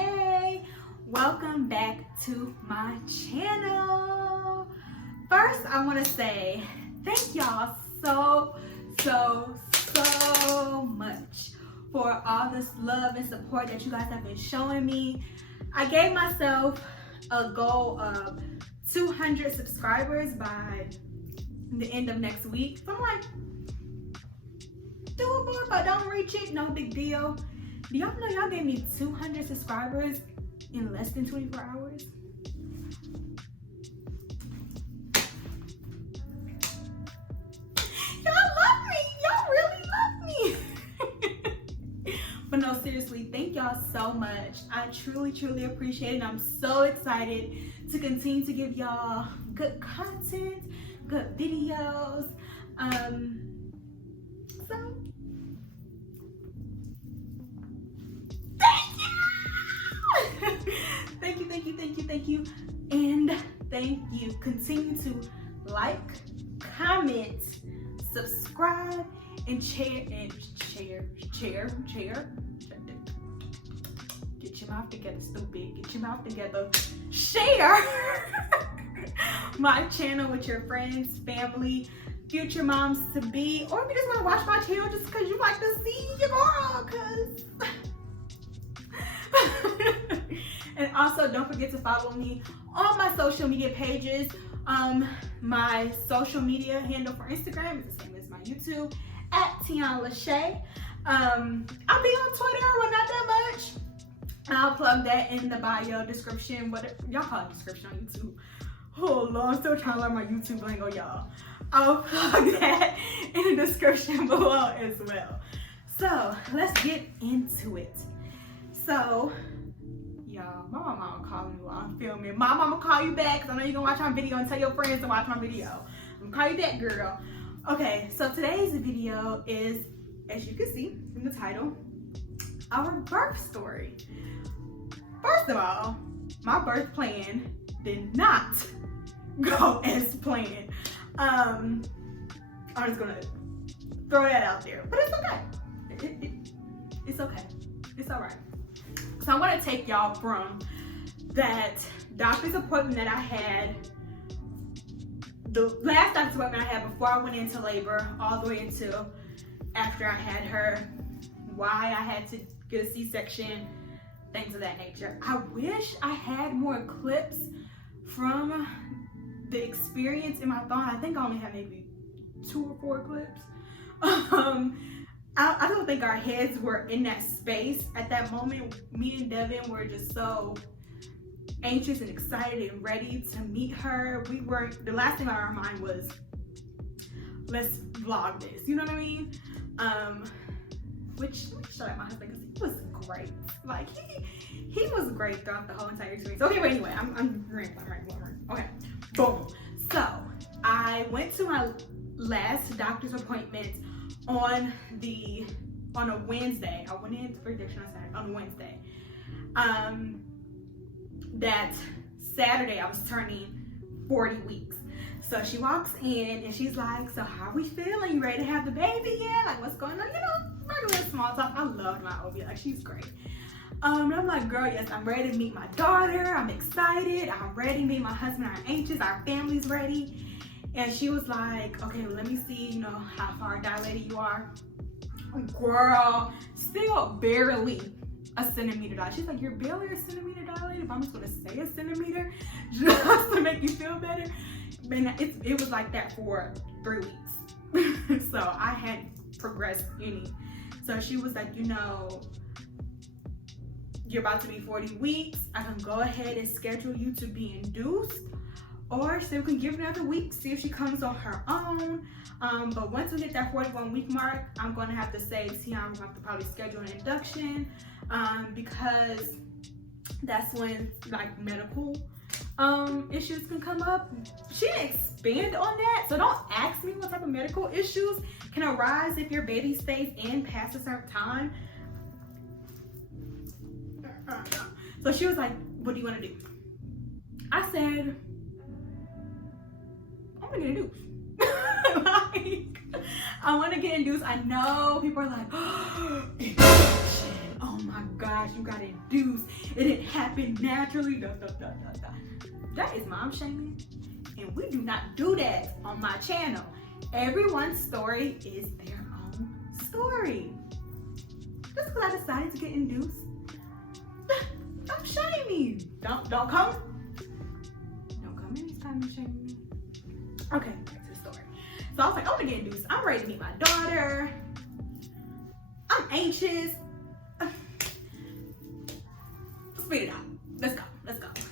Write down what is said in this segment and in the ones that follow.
Hey, welcome back to my channel. First, I want to say thank y'all so much for all this love and support that you guys have been showing me. I gave myself a goal of 200 subscribers by the end of next week. So I'm like, doable. If I don't reach it, no big deal. Do y'all know y'all gave me 200 subscribers in less than 24 hours? Y'all love me. Y'all really love me. But no, seriously, thank y'all so much. I truly appreciate it. I'm so excited to continue to give y'all good content, good videos. So thank you, and thank you. Continue to like, comment, subscribe, and share. Get your mouth together, stupid. Get your mouth together. Share my channel with your friends, family, future moms to be, or if you just want to watch my channel just because you like to see your girl, cause and also don't forget to follow me on my social media pages. My social media handle for Instagram is the same as my YouTube, at Tiana Lachey. I'll be on Twitter, well, not that much. I'll plug that in the bio description, whatever y'all call it, description on YouTube. Oh Lord, I'm still trying to learn my YouTube lingo, y'all. I'll plug that in the description below as well. So let's get into it. So y'all, my mama calling me while I'm filming. My mama call you back because I know you're gonna watch my video and tell your friends to watch my video. I'm gonna call you back, girl. Okay, so today's video is, as you can see from the title, our birth story. First of all, my birth plan did not go as planned. I'm just gonna throw that out there, but it's okay. It's okay. It's all right. So I want to take y'all from that doctor's appointment that I had, the last doctor's appointment I had before I went into labor, all the way until after I had her, why I had to get a C-section, things of that nature. I wish I had more clips from the experience in my phone. I think I only have maybe 2 or 4 clips. I don't think our heads were in that space at that moment. Me and Devin were just so anxious and excited and ready to meet her. We weren't, the last thing on our mind was, let's vlog this, you know what I mean? Which, let me show out my husband because he was great. Like, he was great throughout the whole entire experience. Okay, but anyway, I'm rambling. Okay, boom. So, I went to my last doctor's appointment on a Wednesday. I went in for Induction on Wednesday. That Saturday I was turning 40 weeks. So she walks in and she's like, so how are we feeling? You ready to have the baby yet? Like, what's going on? You know, regular small talk. I loved my OB. Like, she's great. And I'm like, girl, yes, I'm ready to meet my daughter. I'm excited. I'm ready. Me and my husband are anxious. Our family's ready. And she was like, okay, well, let me see, you know, how far dilated you are. Girl, still barely a centimeter dilated. She's like, you're barely a centimeter dilated? If I'm just gonna say a centimeter just to make you feel better. Man, it was like that for 3 weeks. So I hadn't progressed any. So she was like, you know, you're about to be 40 weeks. I can go ahead and schedule you to be induced. Or so we can give her another week, see if she comes on her own. But once we hit that 41 week mark, I'm gonna have to say, Tiana, I'm gonna have to probably schedule an induction because that's when like medical issues can come up. She didn't expand on that, so don't ask me what type of medical issues can arise if your baby stays in past a certain time. So she was like, what do you want to do? I said, I'm gonna get induced. Like, I want to get induced. I know people are like, oh, induction, oh my gosh, you got induced. It didn't happen naturally. That is mom shaming. And we do not do that on my channel. Everyone's story is their own story. Just because I decided to get induced, don't shame me. Don't come anytime you shame me. Okay, back to the story. So I was like, I want to get induced. I'm ready to meet my daughter. I'm anxious. Spit it out. Let's go.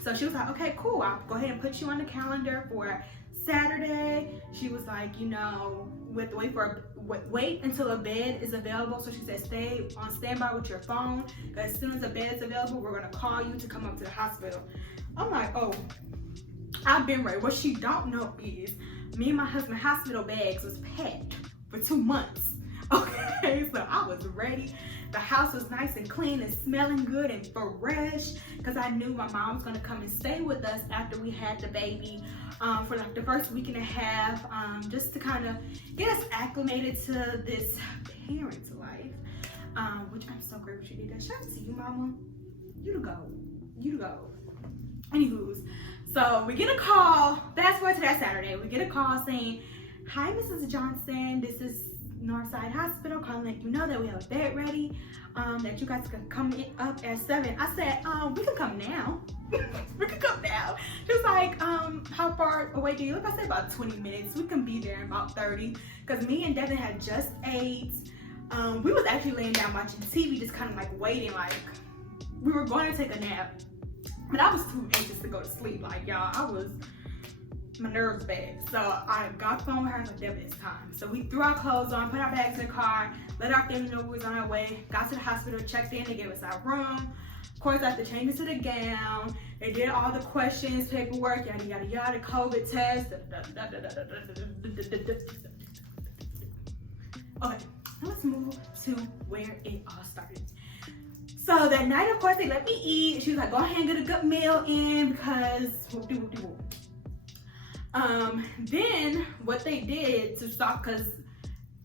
So she was like, okay, cool. I'll go ahead and put you on the calendar for Saturday. She was like, you know, wait until a bed is available. So she said, stay on standby with your phone, because as soon as a bed is available, we're gonna call you to come up to the hospital. I'm like, oh, I've been ready. What she don't know is me and my husband's hospital bags was packed for 2 months. Okay, so I was ready. The house was nice and clean and smelling good and fresh, because I knew my mom was gonna come and stay with us after we had the baby for like the first week and a half, just to kind of get us acclimated to this parent's life, which I'm so grateful she did that. Shout out to you, mama. You to go. Anywho's, so we get a call, fast forward to that Saturday, we get a call saying, hi, Mrs. Johnson, this is Northside Hospital calling to let you know that we have a bed ready, that you guys can come up at 7. I said, we can come now. We can come now. She was like, how far away do you live? I said about 20 minutes. We can be there in about 30. Because me and Devin had just ate. We was actually laying down watching TV, just kind of like waiting, like we were going to take a nap. But I was too anxious to go to sleep. Like, y'all, my nerves bad. So I got the phone with her and like, Devin, it's time. So we threw our clothes on, put our bags in the car, let our family know we was on our way, got to the hospital, checked in, they gave us our room. Of course, I had to change into the gown. They did all the questions, paperwork, yada, yada, yada, COVID test. Okay, let's move to where it all started. So that night, of course, they let me eat. She was like, go ahead and get a good meal in because whoop-de-whoop-de-whoop. Then what they did to stop, because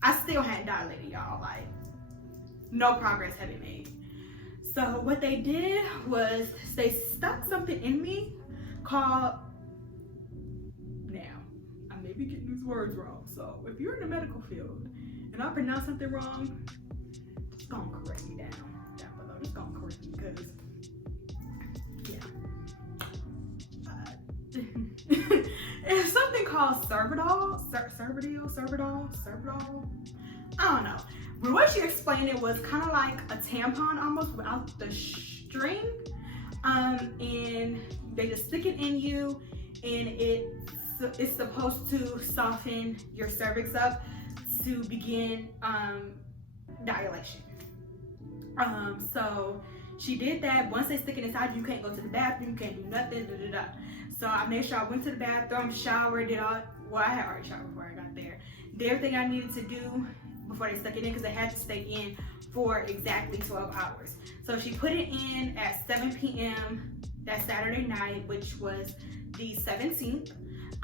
I still hadn't dilated, y'all, like no progress had been made. So what they did was they stuck something in me called, now I may be getting these words wrong, so if you're in the medical field and I pronounce something wrong, just gonna correct me down below, just gonna correct me, because it's something called Cervidil. I don't know. But what she explained, it was kind of like a tampon almost without the string. And they just stick it in you, and it's supposed to soften your cervix up to begin dilation. So she did that. Once they stick it inside you, can't go to the bathroom, you can't do nothing. So I made sure I went to the bathroom, showered, did all, well, I had already showered before I got there. Did everything I needed to do before they stuck it in, because they had to stay in for exactly 12 hours. So she put it in at 7 p.m. that Saturday night, which was the 17th,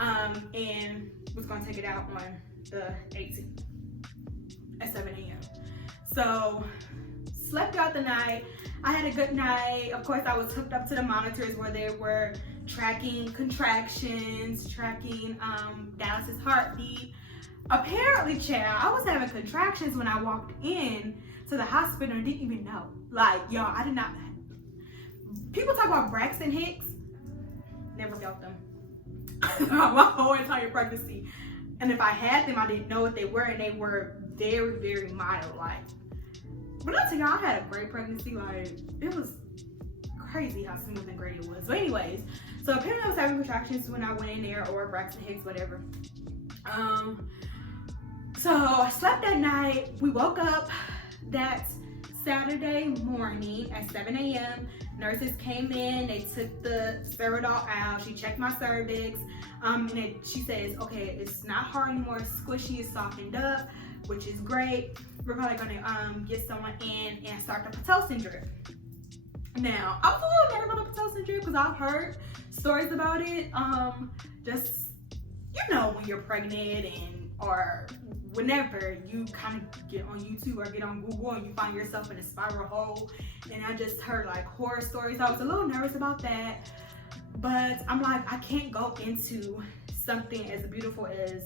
and was gonna take it out on the 18th at 7 a.m. So slept out the night. I had a good night. Of course, I was hooked up to the monitors where they were tracking contractions, tracking Dallas's heartbeat. Apparently, child, I was having contractions when I walked in to the hospital and didn't even know. Like, y'all, I did not. People talk about Braxton Hicks. Never felt them. My whole entire pregnancy. And if I had them, I didn't know what they were, and they were very, very mild. Like, but I tell y'all, I had a great pregnancy. Like, it was crazy how smooth and great it was. So anyways, so apparently I was having contractions when I went in there, or Braxton Hicks, whatever. So I slept that night. We woke up that Saturday morning at 7 a.m. Nurses came in, they took the Cervidil out, she checked my cervix, and she says, okay, it's not hard anymore, it's squishy, it's softened up, which is great. We're probably gonna get someone in and start the Pitocin drip. Now, I was a little nervous about the Pitocin drip because I've heard stories about it. Just, you know, when you're pregnant and or whenever you kind of get on YouTube or get on Google and you find yourself in a spiral hole, and I just heard like horror stories. I was a little nervous about that, but I'm like, I can't go into something as beautiful as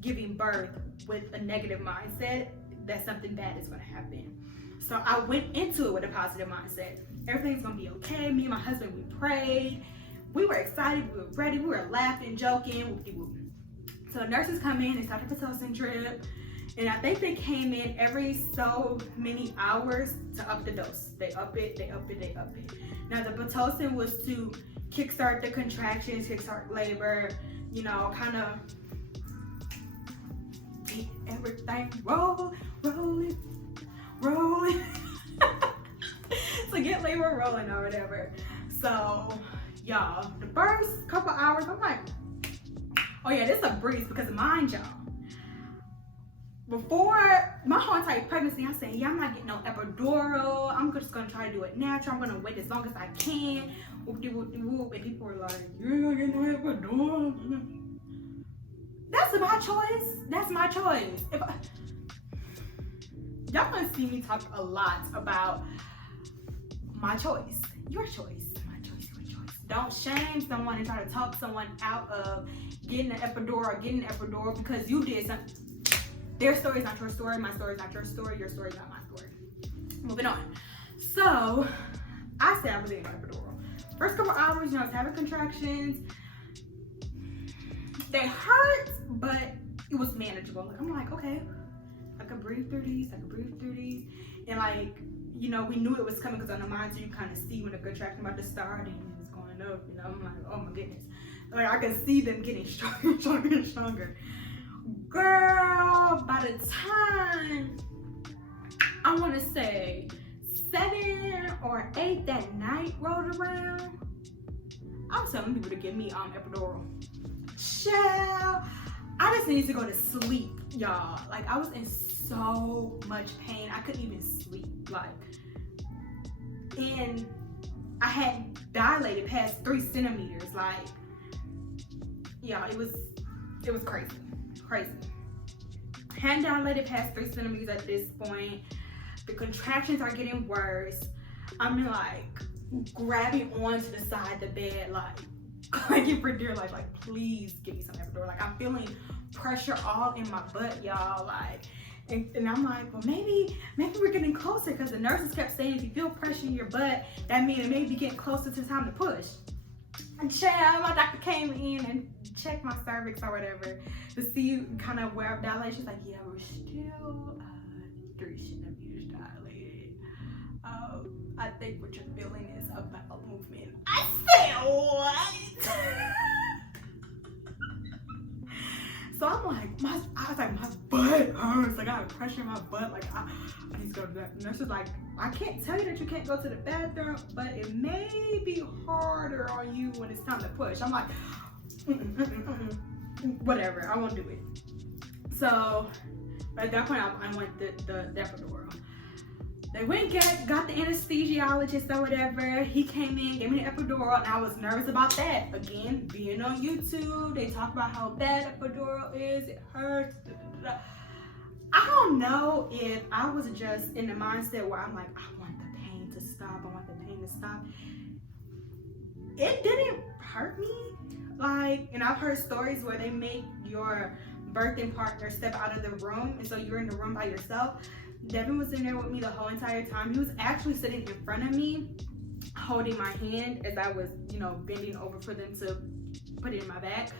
giving birth with a negative mindset that something bad is going to happen. So I went into it with a positive mindset. Everything's going to be okay. Me and my husband, we prayed. We were excited. We were ready. We were laughing, joking. Whoop-de-whoop. So the nurses come in, they start the Pitocin drip, and I think they came in every so many hours to up the dose. They up it, they up it, they up it. Now the Pitocin was to kickstart the contractions, kickstart labor, you know, kind of get everything rolling. So get labor rolling or whatever. So y'all, the first couple hours, I'm like, oh yeah, this is a breeze, because mind y'all, before my whole entire pregnancy, I'm saying, yeah, I'm not getting no epidural. I'm just gonna try to do it natural. I'm gonna wait as long as I can. And people were like, you're not getting no epidural. That's my choice. That's my choice. Y'all gonna see me talk a lot about my choice, your choice, my choice, your choice. Don't shame someone and try to talk someone out of getting an epidural or getting an epidural because you did something. Their story is not your story. My story is not your story. Your story is not my story. Moving on. So I said I was getting an epidural. First couple hours, you know, I was having contractions. They hurt, but it was manageable. I'm like, okay, I can breathe through these. And like, you know, we knew it was coming because on the monitor you kind of see when the contraction about to start and it's going up. You know, I'm like, oh my goodness. Like I can see them getting stronger. Girl, by the time I want to say 7 or 8 that night rolled around, I was telling people to give me epidural. Child, I just needed to go to sleep, y'all. Like I was in so much pain, I couldn't even sleep. Like, and I had dilated past 3 centimeters. Like, yeah, it was crazy. Hand dilated past 3 centimeters at this point. The contractions are getting worse. I'm like grabbing onto the side of the bed, like for dear life, like please give me some epidural. Like I'm feeling pressure all in my butt, y'all. Like, and I'm like, well, maybe we're getting closer, because the nurses kept saying if you feel pressure in your butt, that means it may be getting closer to time to push. And child, my doctor came in and checked my cervix or whatever to see kind of where I've dilated. She's like, yeah, we're still 3 centimeters dilated. I think what you're feeling is a bowel movement. I said, what? So I'm like, my butt hurts. Like I have pressure in my butt. Like I need to go to that. The nurse is like, I can't tell you that you can't go to the bathroom, but it may be harder on you when it's time to push. I'm like, whatever, I won't do it. So at that point, I went the epidural. They went and got the anesthesiologist or whatever. He came in, gave me the epidural, and I was nervous about that. Again, being on YouTube, they talk about how bad epidural is, it hurts. I don't know if I was just in the mindset where I'm like, I want the pain to stop. It didn't hurt me. Like, and I've heard stories where they make your birthing partner step out of the room, and so you're in the room by yourself. Devin was in there with me the whole entire time. He was actually sitting in front of me, holding my hand as I was, you know, bending over for them to put it in my back.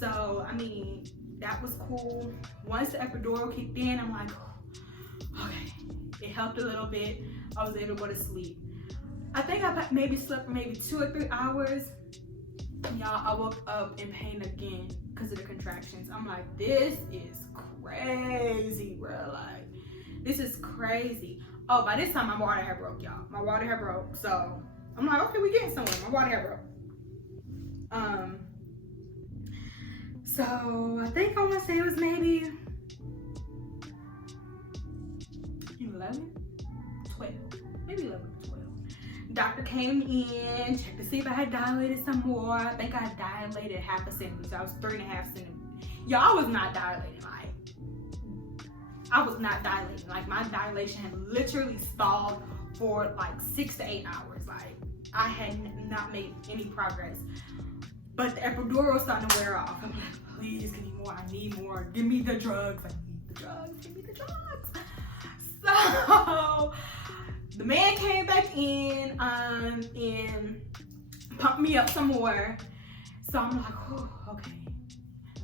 So, I mean, that was cool. Once the epidural kicked in, I'm like, okay, it helped a little bit. I was able to go to sleep. I think I maybe slept for maybe 2 or 3 hours. Y'all, I woke up in pain again because of the contractions. I'm like, this is crazy, bro. Like, this is crazy. Oh, by this time my water had broke, y'all. My water had broke. So I'm like, okay, we getting somewhere. My water had broke. So I think I want to say it was maybe 11, 12, maybe 11 or 12. Doctor came in, checked to see if I had dilated some more. I think I dilated 0.5 centimeter. So I was 3.5 centimeters. Y'all, I was not dilating like I was not dilating. Like my dilation had literally stalled for like 6 to 8 hours. Like I had not made any progress. But the epidural was starting to wear off. I'm like, please give me more. I need more. Give me the drugs. I need the drugs. Give me the drugs. So the man came back in and pumped me up some more. So I'm like, oh, okay.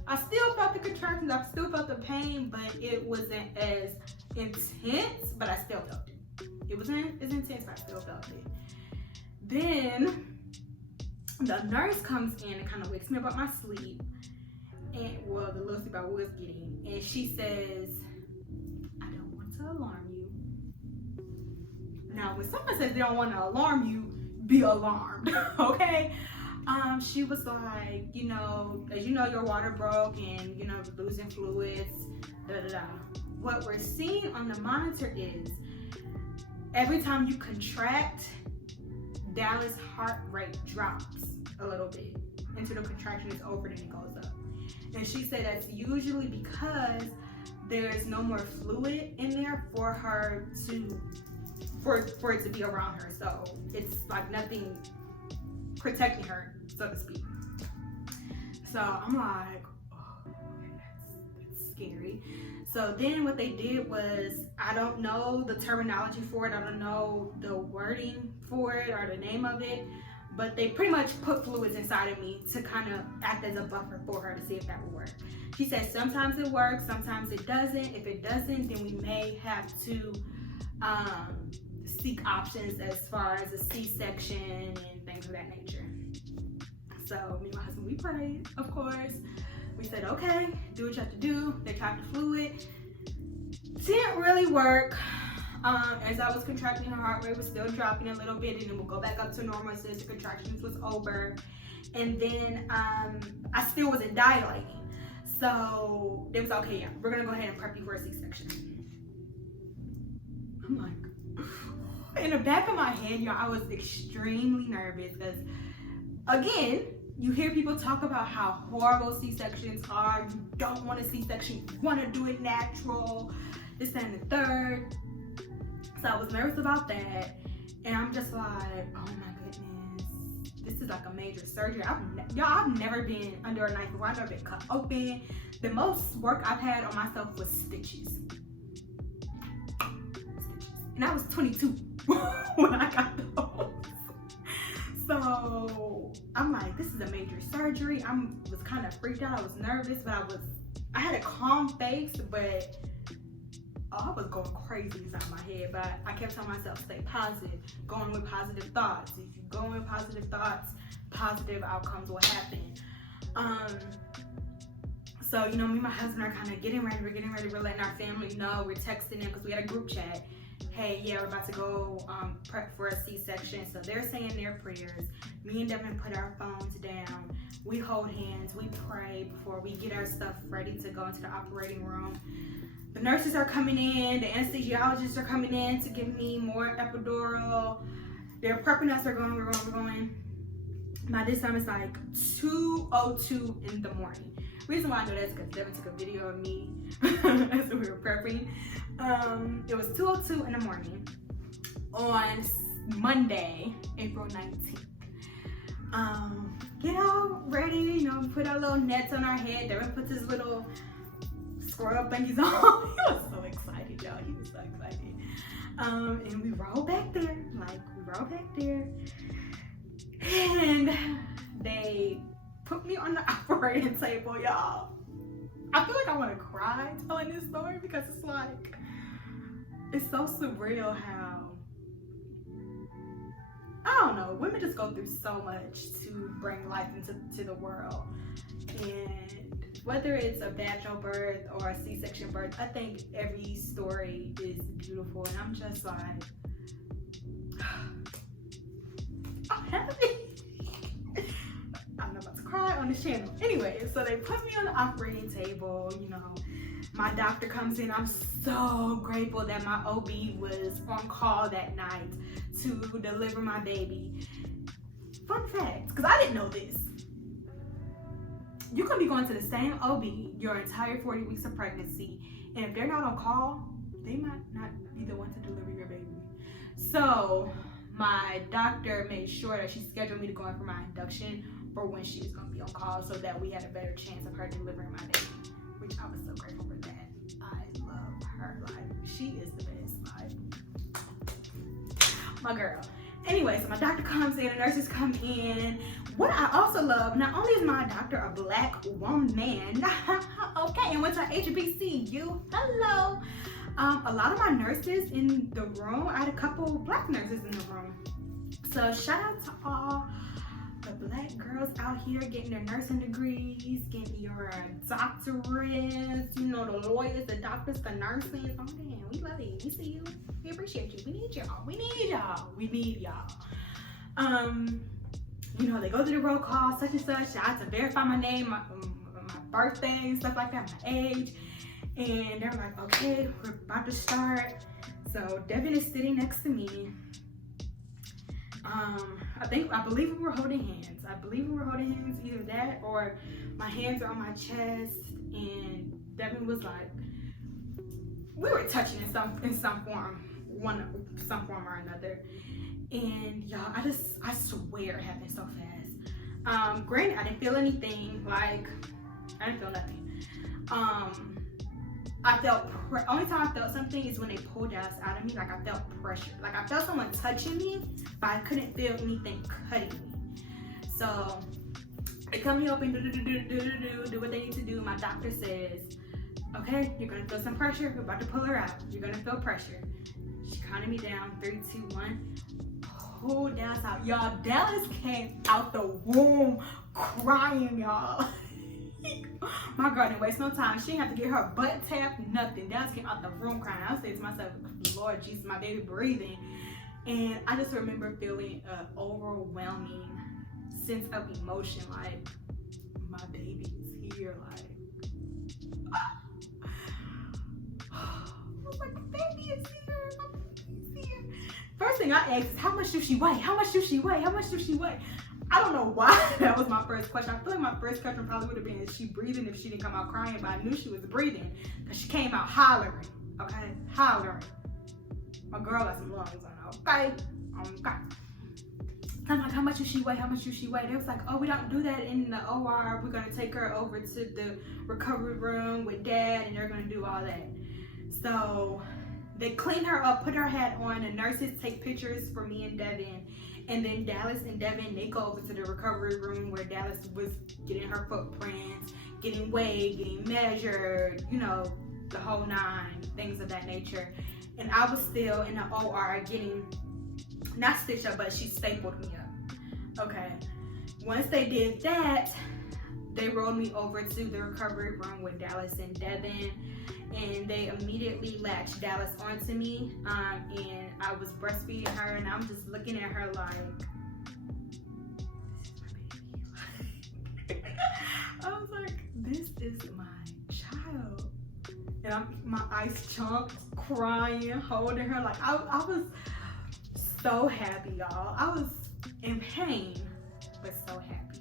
I still felt the contractions. I still felt the pain, but it wasn't as intense. But I still felt it. It wasn't as intense, but I still felt it. Then the nurse comes in and kind of wakes me up out my sleep. And well, the little sleep I was getting. And she says, I don't want to alarm you. Now, when someone says they don't want to alarm you, be alarmed, okay? She was like, you know, as you know, your water broke and, you know, losing fluids, da-da-da. What we're seeing on the monitor is every time you contract, Dallas' heart rate drops a little bit until the contraction is over, then it goes up. And she said that's usually because there's no more fluid in there for her to, for it to be around her. So it's like nothing protecting her, so to speak. So I'm like, oh, that's scary. So then what they did was, I don't know the terminology for it, I don't know the wording for it or the name of it, but they pretty much put fluids inside of me to kind of act as a buffer for her to see if that would work. She said sometimes it works, sometimes it doesn't. If it doesn't, then we may have to seek options as far as a C-section and things of that nature. So me and my husband, we prayed, of course. We said, okay, do what you have to do. They tried the fluid. Didn't really work. As I was contracting, her heart rate was still dropping a little bit, and then we'll go back up to normal as soon as the contractions was over. And then I still wasn't dilating. So it was okay, yeah, we're gonna go ahead and prep you for a C-section. I'm like, in the back of my head, y'all, I was extremely nervous because, again, you hear people talk about how horrible C-sections are. You don't want a C-section, you want to do it natural, this and the third. So I was nervous about that, and I'm just like, oh my goodness, this is like a major surgery. I've never been under a knife before. I've never been cut open. The most work I've had on myself was stitches. And I was 22 when I got those. So I'm like, this is a major surgery. I was kind of freaked out. I was nervous, but I had a calm face, but I was going crazy inside my head. But I kept telling myself, stay positive, going with positive thoughts. If you go with positive thoughts, positive outcomes will happen. So, you know, me and my husband are kind of getting ready. We're letting our family know. We're texting them because we had a group chat. Hey, yeah, we're about to go prep for a C-section. So they're saying their prayers. Me and Devin put our phones down. We hold hands. We pray before we get our stuff ready to go into the operating room. The nurses are coming in. The anesthesiologists are coming in to give me more epidural. They're prepping us. We're going. By this time, it's like 2:02 in the morning. Reason why I know that's because Devin took a video of me as we were prepping. It was 2:02 in the morning on Monday, April 19th. Get all ready, you know, we put our little nets on our head. Devin puts his little scrub thingies on. He was so excited, y'all. He was so excited. And we roll back there, and they put me on the operating table, y'all. I feel like I want to cry telling this story because it's like, it's so surreal how, I don't know, women just go through so much to bring life into the world. And whether it's a vaginal birth or a C-section birth, I think every story is beautiful. And I'm just like, I'm happy. I'm about to cry on this channel. Anyway, so they put me on the operating table, you know. My doctor comes in. I'm so grateful that my OB was on call that night to deliver my baby. Fun fact, because I didn't know this. You could be going to the same OB your entire 40 weeks of pregnancy, And if they're not on call, they might not be the one to deliver your baby. So my doctor made sure that she scheduled me to go in for my induction for when she was going to be on call, so that we had a better chance of her delivering my baby, which I was so grateful for that. I love her. Like, she is the best. Like, my girl. Anyway, so my doctor comes in, the nurses come in. What I also love, not only is my doctor a black woman, okay, and went to HBCU, hello. A lot of my nurses in the room, I had a couple black nurses in the room. So shout out to all the black girls out here getting their nursing degrees, getting your doctorates, you know, the lawyers, the doctors, the nurses. Oh man, we love you. We see you. We appreciate you. We need y'all. We need y'all. We need y'all. You know, they go through the roll call, such and such. I have to verify my name, my birthday, and stuff like that, my age. And they're like, okay, we're about to start. So Devin is sitting next to me. I believe we were holding hands. Either that or my hands are on my chest, and Devin was like, we were touching in some form or another. And y'all, I swear it happened so fast. Granted, I didn't feel anything. Like, I didn't feel nothing. Only time I felt something is when they pulled Dallas out of me. Like, I felt pressure. Like, I felt someone touching me, but I couldn't feel anything cutting me. So they cut me open, do what they need to do. My doctor says, okay, you're gonna feel some pressure. We're about to pull her out. You're gonna feel pressure. She counted me down, 3, 2, 1. Pulled Dallas out. Y'all, Dallas came out the womb crying, y'all. My girl didn't waste no time. She didn't have to get her butt tapped, nothing. Dallas came out the room crying. I was saying to myself, Lord Jesus, my baby breathing. And I just remember feeling an overwhelming sense of emotion, like, my baby is here, like, I was like, my baby is here, my baby is here. First thing I asked is, how much does she weigh? How much does she weigh? How much does she weigh? I don't know why that was my first question. I feel like my first question probably would have been, is she breathing, if she didn't come out crying, but I knew she was breathing because she came out hollering, okay? Hollering. My girl got some lungs on her, okay? Okay. I'm like, how much does she weigh? How much does she weigh? They was like, oh, we don't do that in the OR. We're gonna take her over to the recovery room with Dad, and they're gonna do all that. So they clean her up, put her hat on, the nurses take pictures for me and Devin. And then Dallas and Devin, they go over to the recovery room where Dallas was getting her footprints, getting weighed, getting measured, you know, the whole 9, things of that nature. And I was still in the OR getting, not stitched up, but she stapled me up. Okay. Once they did that, they rolled me over to the recovery room with Dallas and Devin. And they immediately latched Dallas onto me, and I was breastfeeding her, and I'm just looking at her like, this is my baby. I was like, this is my child. And my eyes chunked, crying, holding her. Like, I was so happy, y'all. I was in pain, but so happy.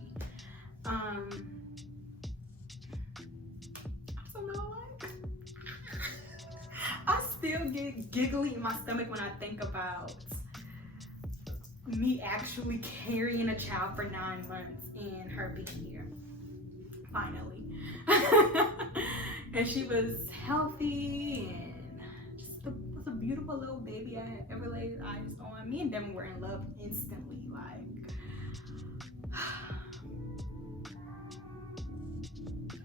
I still get giggly in my stomach when I think about me actually carrying a child for 9 months and her being here, finally. And she was healthy and just was a beautiful little baby I had ever laid eyes on. Me and Devin were in love instantly, like.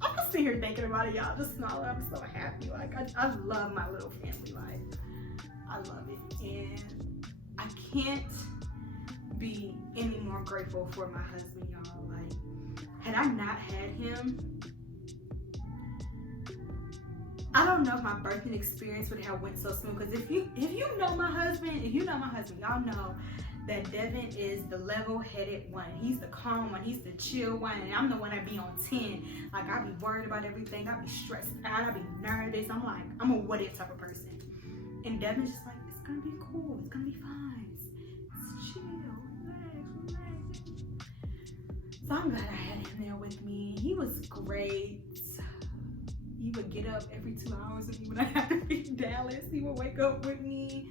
I'm just sitting here thinking about it, y'all. Just smiling. I'm so happy. Like, I love my little family. Like, I love it. And I can't be any more grateful for my husband, y'all. Like, had I not had him, I don't know if my birthing experience would have went so smooth. Because if you know my husband, y'all know that Devin is the level-headed one. He's the calm one. He's the chill one. And I'm the one that be on 10. Like, I be worried about everything. I be stressed out. I be nervous. I'm a what-if type of person. And Devin's just like, it's gonna be cool. It's gonna be fine. It's chill. Relax. So I'm glad I had him there with me. He was great. He would get up every 2 hours with me when I had to be in Dallas. He would wake up with me.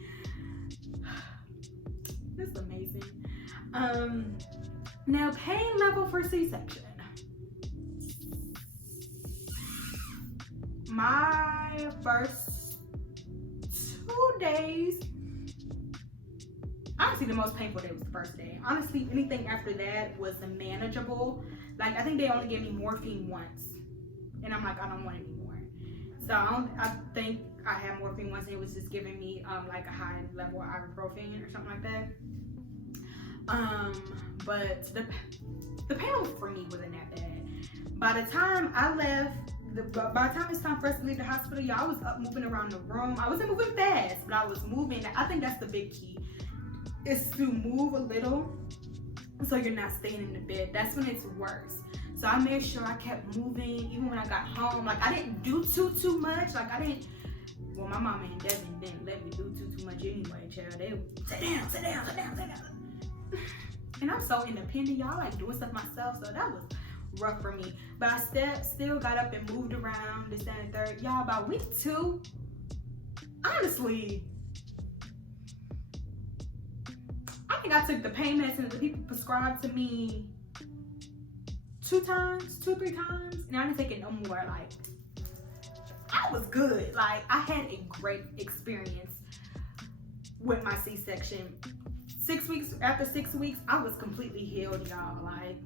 It's amazing. Now, pain level for C-section. My first 2 days, honestly, the most painful day was the first day. Honestly, anything after that was manageable. Like, I think they only gave me morphine once, and I'm like, I don't want it anymore. So I think I had morphine once, and it was just giving me like a high level of ibuprofen or something like that. But the pain for me wasn't that bad. By the time I left, by the time it's time for us to leave the hospital, y'all, I was up moving around the room. I wasn't moving fast, but I was moving. I think that's the big key, is to move a little so you're not staying in the bed. That's when it's worse. So I made sure I kept moving even when I got home. Like, I didn't do too much. Like, I didn't, well, my mama and Devin didn't let me do too much anyway, child. They would sit down. And I'm so independent, y'all. Like doing stuff myself, so that was rough for me. But I still got up and moved around this, that, and third. Y'all, by week 2, honestly, I think I took the pain medicine that the people prescribed to me 2 times, 2-3 times, and I didn't take it no more. Like, I was good. Like, I had a great experience with my C-section. 6 weeks, after 6 weeks, I was completely healed, y'all. Like,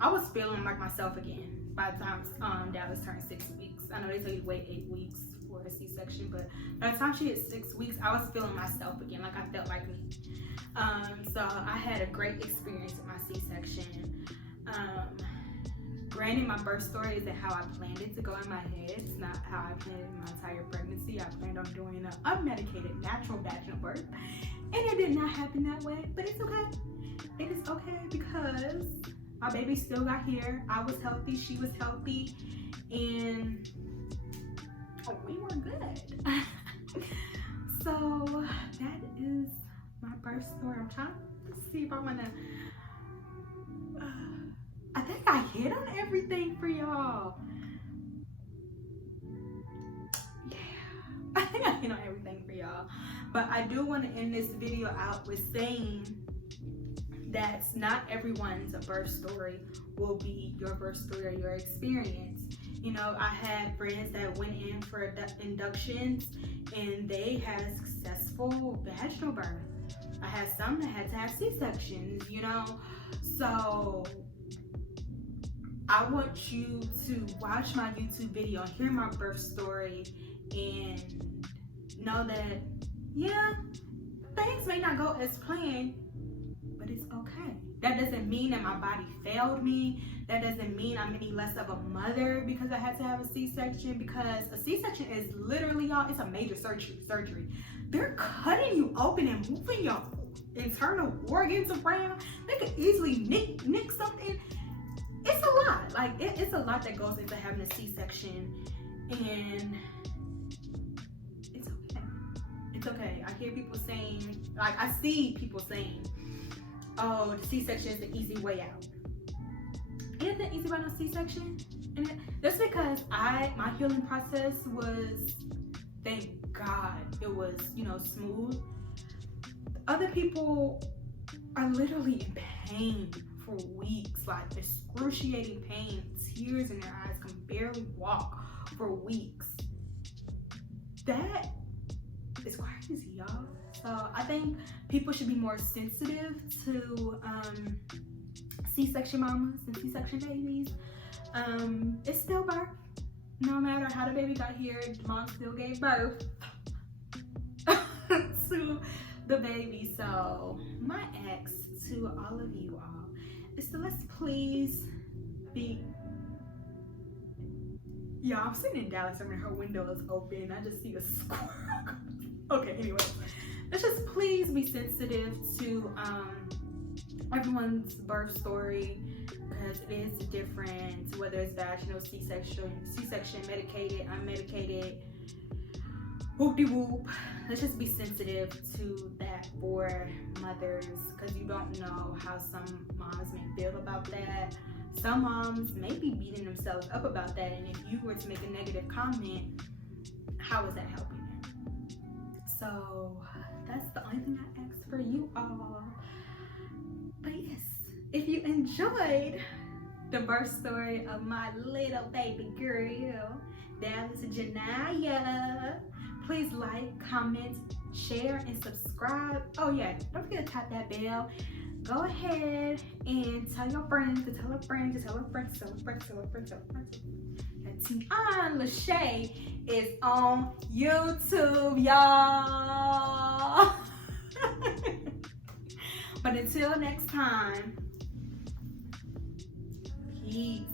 I was feeling like myself again by the time Dallas turned 6 weeks. I know they tell you to wait 8 weeks for a C-section, but by the time she hit 6 weeks, I was feeling myself again. Like, I felt like me. So I had a great experience with my C-section. Granted, my birth story isn't how I planned it to go in my head. It's not how I planned my entire pregnancy. I planned on doing an unmedicated natural vaginal birth, and it did not happen that way. But it's okay. It is okay because my baby still got here. I was healthy. She was healthy, and we were good. So that is my birth story. I'm trying to see if I want to. I think I hit on everything for y'all. Yeah, I think I hit on everything for y'all. But I do want to end this video out with saying that not everyone's birth story will be your birth story or your experience. You know, I had friends that went in for inductions and they had a successful vaginal birth. I had some that had to have C-sections, you know. So I want you to watch my YouTube video, hear my birth story, and know that, yeah, things may not go as planned, but it's okay. That doesn't mean that my body failed me. That doesn't mean I'm any less of a mother because I had to have a C-section, because a C-section is literally, y'all, it's a major surgery. They're cutting you open and moving your internal organs around. They could easily nick something. It's a lot. Like, it's a lot that goes into having a C-section, and it's okay. It's okay. I hear people saying, like, I see people saying, oh, the C-section is the easy way out. Isn't the easy way out C-section? And that's because my healing process was, thank God, it was, you know, smooth. Other people are literally in pain for weeks, like excruciating pain, tears in their eyes, can barely walk for weeks. That is crazy, y'all. So I think people should be more sensitive to C-section mamas and C-section babies. It's still birth. No matter how the baby got here, the mom still gave birth to the baby. So my ex to all of you all is to let's please be. Yeah, I'm sitting in Dallas and her window is open. I just see a squirrel. Okay, anyway, let's just please be sensitive to everyone's birth story, because it is different, whether it's vaginal, C-section, medicated, unmedicated, whoop-de-whoop. Let's just be sensitive to that for mothers, because you don't know how some moms may feel about that. some moms may be beating themselves up about that, and if you were to make a negative comment, how is that helping them? So that's the only thing I ask for you all. But yes, if you enjoyed the birth story of my little baby girl, Dallas Janaya, please like, comment, share, and subscribe. Oh yeah, don't forget to tap that bell. Go ahead and tell your friends to tell a friend to tell a friend to tell a friend to tell a friend to tell a friend. And Tiana Lachey is on YouTube, y'all. But until next time, peace.